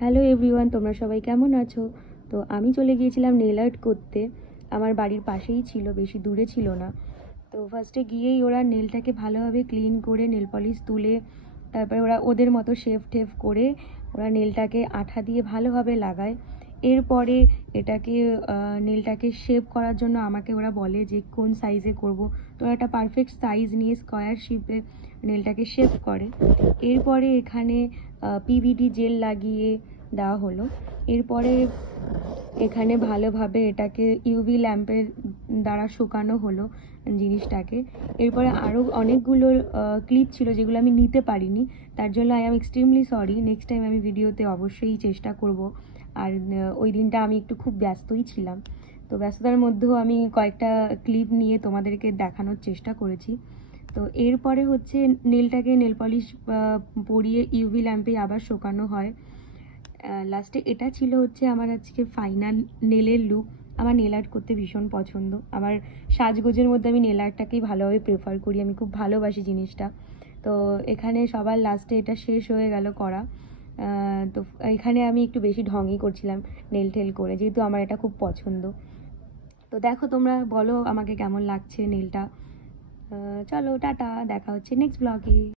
Hello everyone, তোমরা সবাই কেমন আছো? তো আমি চলে গিয়েছিলাম নেল আর্ট করতে। আমার বাড়ির পাশেই ছিল, বেশি দূরে ছিল না। তো ফার্স্টে গিয়েই ওরা নেলটাকে ভালোভাবে ক্লিন করে নেল পলিশ তুলে তারপরে ওরা ওদের মতো শেভ টেভ করে ওরা নেলটাকে আঠা দিয়ে ভালোভাবে লাগায়। এরপরে এটাকে নেলটাকে শেপ করার জন্য আমাকে ওরা বলে যে কোন সাইজে করব। তো ওরা একটা পারফেক্ট সাইজ নিয়ে স্কোয়ার শেপে নেলটাকে শেপ করে। এরপরে এখানে পিভিডি জেল লাগিয়ে দেওয়া হলো। এরপরে এখানে ভালোভাবে এটাকে ইউভি ল্যাম্পের দ্বারা শুকানো হলো জিনিসটাকে। এরপরে আরও অনেকগুলো ক্লিপ ছিল যেগুলো আমি নিতে পারিনি, তার জন্য I am extremely sorry. Next time আমি ভিডিওতে অবশ্যই চেষ্টা করব। আর ওই দিনটা আমি একটু খুব ব্যস্তই ছিলাম, তো ব্যস্ততার মধ্যেও আমি কয়েকটা ক্লিপ নিয়ে তোমাদেরকে দেখানোর চেষ্টা করেছি। তো এরপরে হচ্ছে নেলটাকে নেল পলিশ পরিয়ে ইউভি ল্যাম্পে আবার শুকানো হয়। লাস্টে এটা ছিল হচ্ছে আমার আজকে ফাইনাল নেলের লুক। আমার নেল আর্ট করতে ভীষণ পছন্দ। আমার সাজগোজের মধ্যে আমি নেল আর্টটাকেই ভালোভাবে প্রেফার করি, আমি খুব ভালোবাসি জিনিসটা। তো এখানে সবার লাস্টে এটা শেষ হয়ে গেল করা। তো এখানে আমি একটু বেশি ঢঙই করছিলাম নেল টেল করে, যেহেতু আমার এটা খুব পছন্দ। তো দেখো, তোমরা বলো আমাকে কেমন লাগছে নেলটা। চলো টাটা, দেখা হচ্ছে নেক্সট ব্লগে।